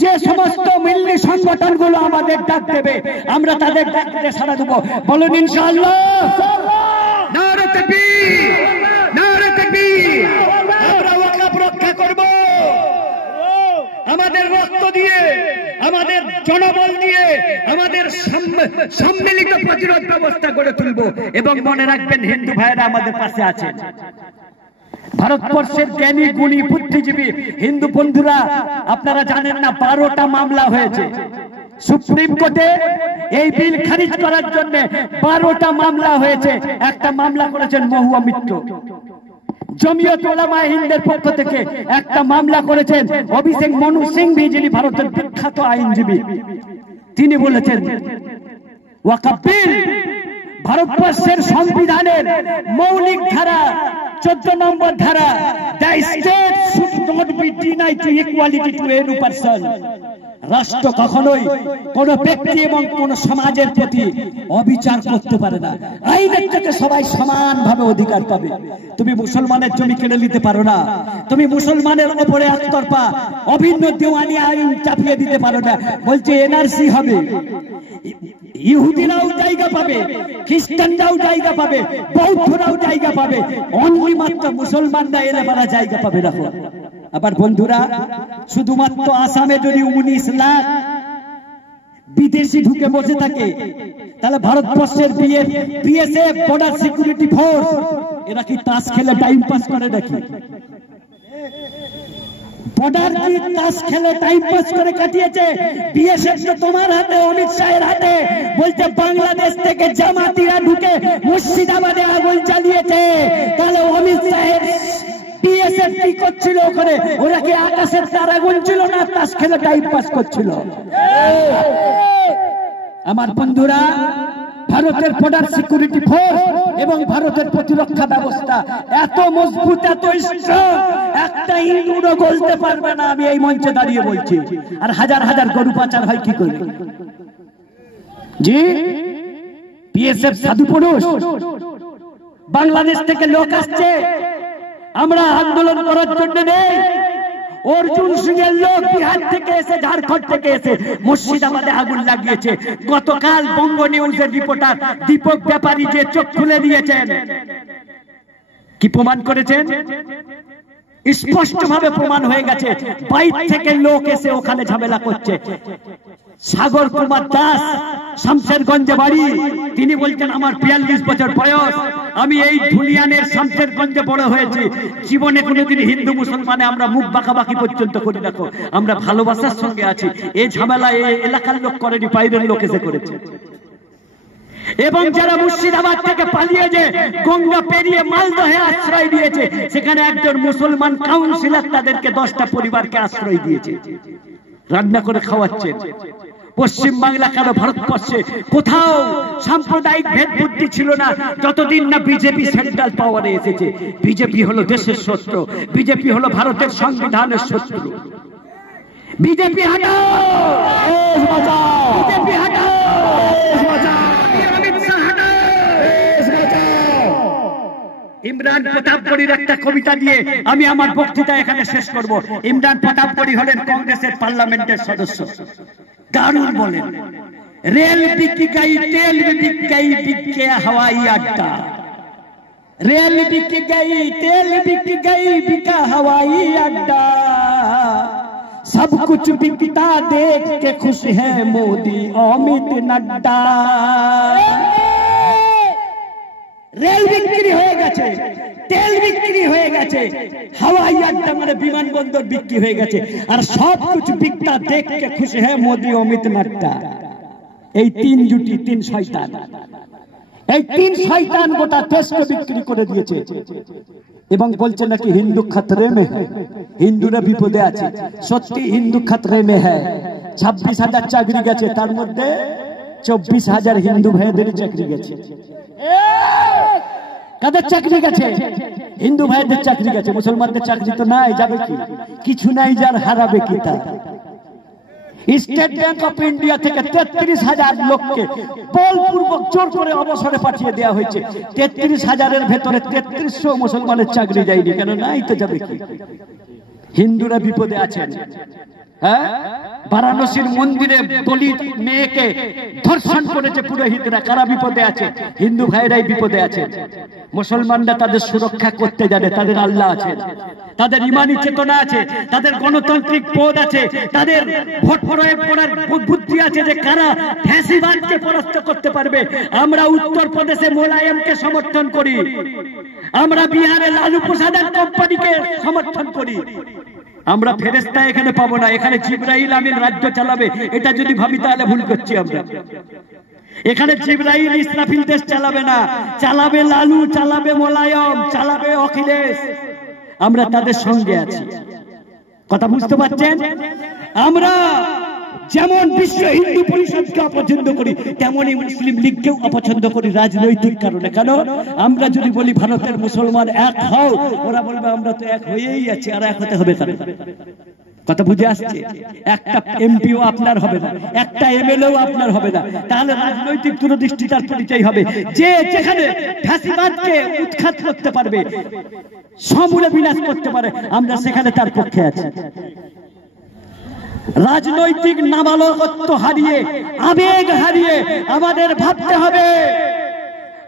যে সমস্ত মিল্লি সংগঠনগুলো আমাদের ডাক দেবে, আমরা তাদের ডাকে সাড়া দেবো। বলুন ইনশাআল্লাহ। নারে তাকবীর, নারে তাকবীর। আমরা ওয়াকাফ রক্ষা করব আমাদের রক্ত দিয়ে, আমাদের জনবল দিয়ে, আমাদের সম্মিলিত প্রতিরোধ ব্যবস্থা গড়ে তুলব। এবং মনে রাখবেন, হিন্দু ভাইয়েরা আমাদের পাশে আছেন। ভারতবর্ষের জ্ঞানী গুণী বুদ্ধিজীবী হিন্দু বন্ধুরা, আপনারা জানেন না 12টা মামলা হয়েছে সুপ্রিম কোর্টে এই বিল খারিজ করার জন্য। 12টা মামলা হয়েছে। একটা মামলা করেছেন মহুয়া মিত্র, জমিয়ত উলামায়ে হিন্দের পক্ষ থেকে একটা মামলা করেছেন অভিষেক মনু সিংভি, যিনি ভারতের বিখ্যাত আইনজীবী। তিনি বলেছেন ওয়াকাফ বিল ভারতবর্ষের সংবিধানের মৌলিক ধারা 14 নম্বর ধারা, the state should not be denied to equality to any person। রাষ্ট্র কখনোই কোন ব্যক্তি এবং কোন সমাজের প্রতি অবিচার করতে পারে না। আইনের থেকে সবাই সমানভাবে অধিকার পাবে। তুমি মুসলমানের জমি কেড়ে নিতে পারো না, তুমি মুসলমানের উপরে একতরফা অভিন্ন দেওয়ানি আইন চাপিয়ে দিতে পারো না। বলছে এনআরসি হবে, ইহুদিরাও জায়গা পাবে, খ্রিস্টানরাও জায়গা পাবে, বৌদ্ধরাও জায়গা পাবে, অনলি মাত্র মুসলমানরা এলে পারা জায়গা পাবে না। আবার বন্ধুরা, শুধুমাত্র আসামে যদি 19 লাখ বিদেশি ঢুকে বসে থাকে, তাহলে ভারতবর্ষের বিএসএফ, বর্ডার সিকিউরিটি ফোর্স, এরা কি তাস খেলে টাইম পাস করে নাকি? বর্ডার কি তাস খেলে টাইম পাস করে কাটিয়েছে। বিএসএফ তো তোমার হাতে, অমিত শাহের হাতে। বলছে বাংলাদেশ থেকে জামাতিরা ঢুকে মুর্শিদাবাদে আগুন চালিয়েছে। তাহলে অমিত শাহের বিএসএফ কি করছিল ওখানে? ওরা কি আকাশের তারা গুনছিল না তাস খেলে টাইম পাস করছিল? আমার বন্ধুরা, ভারতের বর্ডার সিকিউরিটি ফোর্স এবং ভারতের প্রতিরক্ষা ব্যবস্থা এত মজবুত, এত স্ট্রং, একটা ইঁদুরও গলতে পারবে না। আমি এই মঞ্চে দাঁড়িয়ে বলছি। আর হাজার হাজার গরু পাচার হয় কি করে? জি, বিএসএফ সাধু পুরুষ। বাংলাদেশ থেকে লোক আসছে, আমরা আন্দোলন করার জন্য নেই। অর্জুন সিং এর লোক বিহার থেকে এসে, ঝাড়খণ্ড থেকে এসে মুর্শিদাবাদে আগুন লাগিয়েছে। গতকাল বঙ্গ নিউজের রিপোর্টার দীপক ব্যাপারী যে চোখ খুলে দিয়েছেন, কি প্রমাণ করেছেন? স্পষ্টভাবে প্রমাণ হয়ে গেছে। বাইরে থেকে লোক এসে ওখানে ঝামেলা করছে। সাগর কুমার দাস, শামশেরগঞ্জে বাড়ি, তিনি বলছেন আমার ৪২ বছর বয়স, আমি এই ধুলিয়ানের শামশেরগঞ্জে বড় হয়েছি, জীবনে কোনোদিন হিন্দু মুসলমানে আমরা মুখ বাঁকাবাকি পর্যন্ত করি দেখো, আমরা ভালোবাসার সঙ্গে আছি। এই ঝামেলা এই এলাকার লোক করেনি, বাইরের লোক এসে করেছে। এবং যারা মুর্শিদাবাদ থেকে পালিয়ে যে গঙ্গা পেরিয়ে মালদহে আশ্রয় দিয়েছে, সেখানে একজন মুসলমান কাউন্সিলর তাদেরকে 10টা পরিবারকে আশ্রয় দিয়েছে, রান্না করে খাওয়াচ্ছেন। পশ্চিম বাংলা কেন ভারতবর্ষে কোথাও সাম্প্রদায়িক ভেদ বুদ্ধি ছিল না যতদিন না বিজেপি সেন্ট্রাল পাওয়ারে এসেছে। বিজেপি হলো দেশের শত্রু, বিজেপি হলো ভারতের সংবিধানের শত্রু। বিজেপি হটাও, বিজেপি হটাও, অমিত শাহ হটাও। ইমরান প্রতাপগড়ির একটা কবিতা দিয়ে আমি আমার বক্তৃতা এখানে শেষ করব। ইমরান প্রতাপগড়ি হলেন কংগ্রেসের পার্লামেন্টের সদস্য। দারুণ বলেন, রেল বিক গई, তেল বিক गई, बिक गया हवाई अड्डा। रेल बिक गई, तेल बिक गई, बिका हवाई अड्डा। सब कुछ बिकता देख के खुश है मोदी अमित नड्डा। রেল বিক্রি হয়ে গেছে, তেল বিক্রি হয়ে গেছে, হাওয়াই আড্ডা মানে বিমানবন্দর বিক্রি হয়ে গেছে, আর সব কিছু বিকতা দেখকে খুশি হয় মোদি অমিত নাড্ডা। এই তিন জুটি, তিন শয়তান, এই তিন শয়তান গোটা দেশকে বিক্রি করে দিয়েছে। এবং বলছে নাকি হিন্দু খতরে মে হ্যায়, হিন্দুরা বিপদে আছে। সত্যি হিন্দু খতরে মে হ্যায়। 26,000 চাকরি গেছে, তার মধ্যে 24,000 হিন্দু ভাইদের চাকরি গেছে। কাদের চাকরি গেছে? হিন্দু ভাইদের চাকরি গেছে। মুসলমানদের চাকরি তো নাই, যাবে কি? কিছু নাই, যার হারাবে কি তা। স্টেট ব্যাংক অফ ইন্ডিয়া থেকে 33,000 লোককে বলপূর্বক জোর করে অবসরে পাঠিয়ে দেওয়া হয়েছে। 33,000-এর ভেতরে 3300 মুসলমানের চাকরি যায়নি। কেন নাই তো যাবে কি? হিন্দুরা বিপদে আছেন। হ্যাঁ, বারাণসীর মন্দিরে দলিত মেয়েকে ধর্ষণ করেছে পুরোহিতরা, কারা বিপদে আছে? হিন্দু ভাইরাই বিপদে আছে। মুসলমানরা তাদের সুরক্ষা করতে জানে, তাদের আল্লাহ আছে, তাদের ইমানি চেতনা আছে, তাদের গণতান্ত্রিক বোধ আছে, তাদের ভোট প্রয়োগ করার বুদ্ধি আছে যে কারা ফ্যাসিবাদকে পরাস্ত করতে পারবে। আমরা উত্তরপ্রদেশে মোলায়েমকে সমর্থন করি, আমরা বিহারে লালু প্রসাদের কোম্পানিকে সমর্থন করি। আমরা ফেরেশতা এখানে পাবো না, এখানে জিবরাইল আমিন রাজ্য চালাবে। এটা যদি ভাবি তাহলে ভুল করছি আমরা। এখানে জিবরাইল ইসরাফিল দেশ চালাবে না, চালাবে লালু, চালাবে মোলায়ম, চালাবে অখিলেশ। আমরা তাদের সঙ্গে আছি। কথা বুঝতে পারছেন? আমরা যেমন বিশ্ব হিন্দু পরিষদকে অপছন্দ করি, তেমনই মুসলিম লীগকেও অপছন্দ করি রাজনৈতিক কারণে। কেন? আমরা যদি বলি ভারতের মুসলমান এক হও, ওরা বলবে আমরা তো এক হয়েই আছি, আর এক হতে হবে কেন? কথা বুঝে আসছে? একটা এমপিও আপনার হবে না, একটা এমএলএও আপনার হবে না। তাহলে রাজনৈতিক দূরদৃষ্টিতার পরিচয় হবে। যে যেখানে ফ্যাসিবাদকে উৎখাত করতে পারবে, সমূলে বিনাশ করতে পারে, আমরা সেখানে তার পক্ষে আছি। রাজনৈতিক নাবালকত্ব হারিয়ে, আবেগ হারিয়ে আমাদের ভাবতে হবে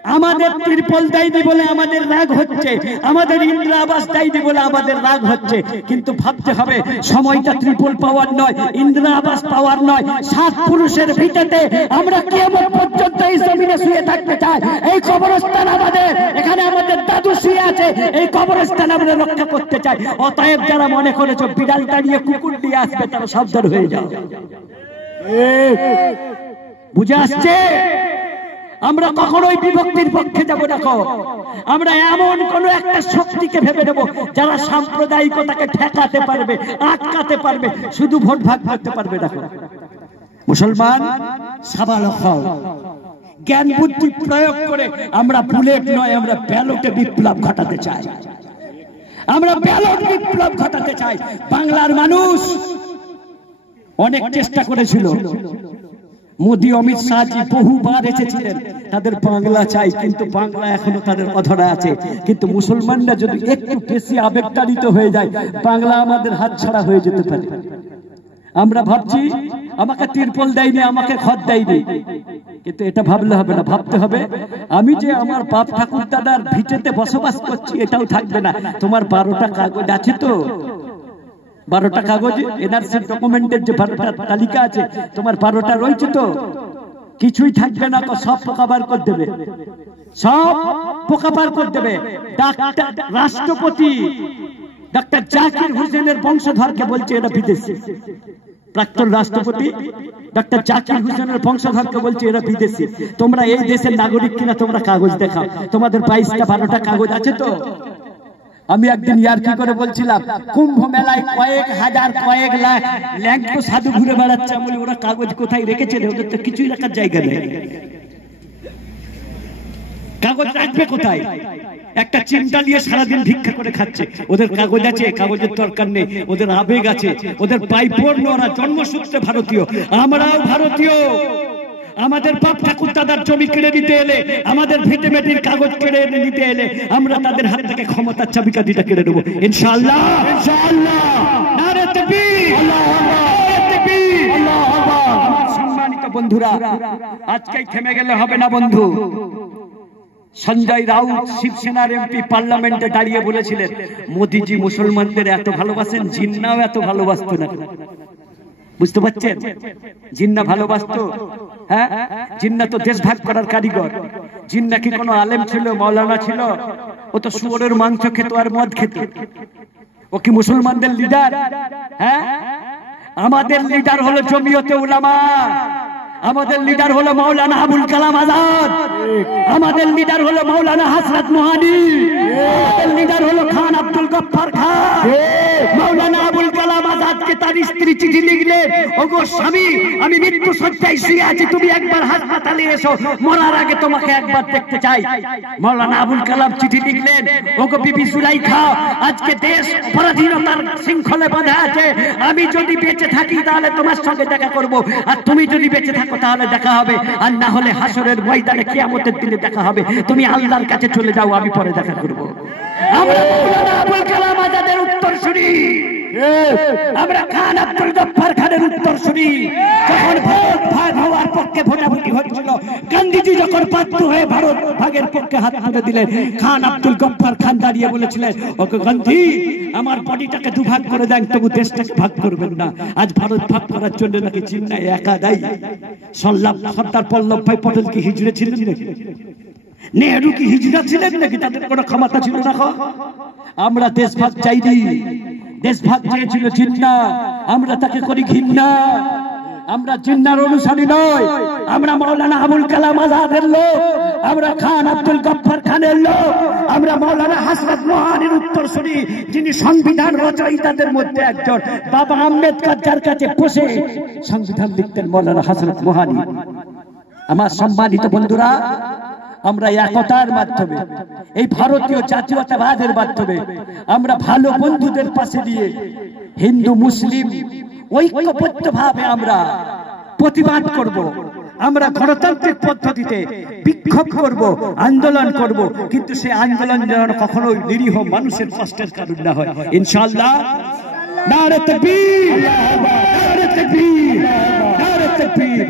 আমাদের ত্রিপল দেয়নি বলে আমাদের রাগ হচ্ছে, আমাদের ইন্দিরা আবাস দেয়নি বলে আমাদের রাগ হচ্ছে। কিন্তু ভাবতে হবে সময়টা ত্রিপল পাওয়ার নয়, ইন্দিরা আবাস পাওয়ার নয়। 7 পুরুষের ভিটেতে আমরা কিয়ামত পর্যন্ত এই জমিনে শুয়ে থাকতে চাই। এই কবরস্থান আমাদের, এখানে আমাদের দাদু শুয়ে আছে, এই কবরস্থান আমরা রক্ষা করতে চাই। অতএব যারা মনে করেছো বিড়াল তাড়িয়ে কুকুর দিয়ে আসবে, তারা সাবধান হয়ে যাও। বুঝে আসছে? আমরা কখনোই বিভক্তির পক্ষে যাব না। আমরা এমন কোন একটা শক্তিকে ভেবে নেব যারা সাম্প্রদায়িকতাকে ঠেকাতে পারবে, আটকাতে পারবে, শুধু ভোট ভাগ করতে পারবে না। মুসলমান সাবালক হও, জ্ঞান বুদ্ধি প্রয়োগ করে আমরা বুলেট নয়, আমরা ব্যালটে বিপ্লব ঘটাতে চাই। আমরা ব্যালট বিপ্লব ঘটাতে চাই। বাংলার মানুষ অনেক চেষ্টা করেছিল, মোদী অমিত শাহজি বহুবার এসেছিলেন, তাদের বাংলা চাই, কিন্তু বাংলা এখনো তাদের অধরা আছে। কিন্তু মুসলমানরা যদি একটু বেশি আবেগতাড়িত হয়ে যায়, বাংলা আমাদের হাতছাড়া হয়ে যেতে পারে। আমরা ভাবছি আমাকে তিরপল দেয়নি, আমাকে খত দেয়নি, কিন্তু এটা ভাবলে হবে না। ভাবতে হবে আমি যে আমার বাপ ঠাকুর দাদার ভিটেতে বসবাস করছি, এটাও থাকবে না। তোমার 12টা কাগজ আছে তো, 12টা কাগজ এনআরসি ডকুমেন্টের যে 12টা তালিকা আছে, তোমার 12টা রয়েছে তো? কিছুই থাকবে না, সব পোকাবার করে দেবে, সব পোকাবার করে দেবে। রাষ্ট্রপতি ডক্টর জাকির হোসেনের বংশধরকে বলছে এরা বিদেশি। প্রাক্তন রাষ্ট্রপতি ডক্টর জাকির হোসেনের বংশধরকে বলছে এরা বিদেশি। তোমরা এই দেশের নাগরিক কিনা তোমরা কাগজ দেখাও। তোমাদের 22টা 12টা কাগজ আছে তো? আমি একদিন ইয়ার্কি করে বলছিলাম, কুম্ভ মেলায় কয়েক হাজার কয়েক লাখ ল্যাংটো সাধু ঘুরে বেড়াচ্ছে, বলে ওরা কাগজ কোথায় রেখেছে? ওদের তো কিছুই রাখার জায়গা নেই। কাগজ রাখবে কোথায়? একটা চিন্তা নিয়ে সারাদিন ভিক্ষা করে খাচ্ছে। ওদের কাগজ আছে? কাগজের দরকার নেই। ওদের আবেগ আছে, ওদের পাইপর্ণ, ওরা জন্মসূত্রে ভারতীয়, আমরাও ভারতীয়। আমাদের বাপ ঠাকুর দাদার জমি কেড়ে নিতে এলে, আমাদের ভিটে মেটির কাগজ কেড়ে নিতে এলে, আমরা তাদের হাত থেকে ক্ষমতার চাবিকাঠিটা কেড়ে নেবো ইনশাআল্লাহ। ইনশাআল্লাহ। নারে তাকবীর, আল্লাহু আকবার, আল্লাহু আকবার। সম্মানিত বন্ধুরা, আজকেই থেমে গেলে হবে না বন্ধু। সঞ্জয় রাউত শিবসেনার এমপি পার্লামেন্টে দাঁড়িয়ে বলেছিলেন, মোদিজি মুসলমানদের এত ভালোবাসেন, জিন্নাও এত ভালোবাসতো না। বুঝতে পারছেন? জিন্না ভালোবাসতো? হ্যাঁ, জিন্না তো দেশ ভাগ করার কারিগর। জিন্না কি কোনো আলেম ছিল, মাওলানা ছিল? ও তো শুয়োরের মাংস খেত আর মদ খেত। ও কি মুসলমানদের লিডার? হ্যাঁ, আমাদের লিডার হলো জমিয়তে উলামা, আমাদের লিডার হলো মাওলানা আবুল কালাম আজাদ, আমাদের লিডার হলো মাওলানা হাসরত মোহানি, আমাদের লিডার হলো খান আব্দুল গফফার খান। মাওলানা আবুল কালাম আজাদকে তার স্ত্রী চিঠি লিখলেন, ওগো স্বামী, আমি মৃত্যু শয্যায় শুয়ে আছি, তুমি একবার হাসপাতালে এসো, মরার আগে তোমাকে একবার দেখতে চাই। মাওলানা আবুল কালাম চিঠি লিখলেন, ওগো বিবি সুলাইখা, আজকে দেশ পরাধীনতার শৃঙ্খলে বাঁধা আছে, আমি যদি বেঁচে থাকি তাহলে তোমার সঙ্গে দেখা করব, আর তুমি যদি বেঁচে থাকো তাহলে দেখা হবে, আর না হলে হাসরের ময়দানে কিয়ামতের দিনে দেখা হবে। তুমি আল্লাহর কাছে চলে যাও, আমি পরে দেখা করব। আমরা মাওলানা আবুল কালাম আজাদের উত্তরসূরি, আমরা খান আব্দুল গফফার খানের উত্তরসূরি। যখন ভারত ভাগ হওয়ার পক্ষে ভোটাভুটি হচ্ছিল, গান্ধীজি যখন বাধ্য হয়ে ভারত ভাগের পক্ষে হাত তুলে দিলেন, খান আব্দুল গফফার খান দাঁড়িয়ে বলেছিলেন, ওকে গান্ধী, আমার বডিটাকে দুভাগ করে দেন, তবু দেশটাকে ভাগ করবেন না। আজ ভারত ভাগ করার জন্য নাকি চিন্তা একা দায়ী। সর্দার বল্লভ ভাই পটেল কি হিজড়ে ছিলেন নাকি? নেহরু কি হিজড়া ছিলেন নাকি? তাদের কোনো ক্ষমতা ছিল না? আমরা দেশভাগ চাইনি, দেশভাগ চেয়েছিল জিন্না, আমরা তাকে করি ঘৃণা। আমরা জিন্নার অনুসারী নয়, আমরা মাওলানা আবুল কালাম আজাদের লোক, আমরা খান আব্দুল গফফার খানের লোক, আমরা মাওলানা হাসরত মোহানির উত্তরসূরি, যিনি সংবিধান রচয়িতাদের মধ্যে একজন। বাবা আম্বেদকর যার কাছে বসে সংবিধান লিখতেন, মাওলানা হাসরত মোহানি। আমার সম্মানিত বন্ধুরা, আমরা একতার মাধ্যমে, এই ভারতীয় জাতীয়তাবাদের মাধ্যমে, আমরা ভালো বন্ধুদের পাশে দিয়ে হিন্দু মুসলিম ঐক্যবদ্ধভাবে আমরা প্রতিবাদ করব। আমরা গণতান্ত্রিক পদ্ধতিতে বিক্ষোভ করব, আন্দোলন করব, কিন্তু সেই আন্দোলন যেন কখনোই নিরীহ মানুষের কষ্টের কারণ না হয় ইনশাআল্লাহ। নারে তাকবীর, নারে তাকবীর, নারে তাকবীর।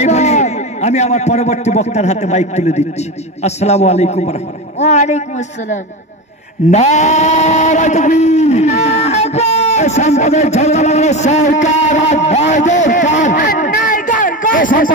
এই বলি আমি আমার পরবর্তী বক্তার হাতে মাইক তুলে দিচ্ছি। আসসালামু আলাইকুম ওয়া রাহমাতুল্লাহ। ওয়া আলাইকুম আসসালাম। নারায়ে তাকবীর। সম্পদের ঝগড়া সরকার আর ভাইদের কার। সম্পদের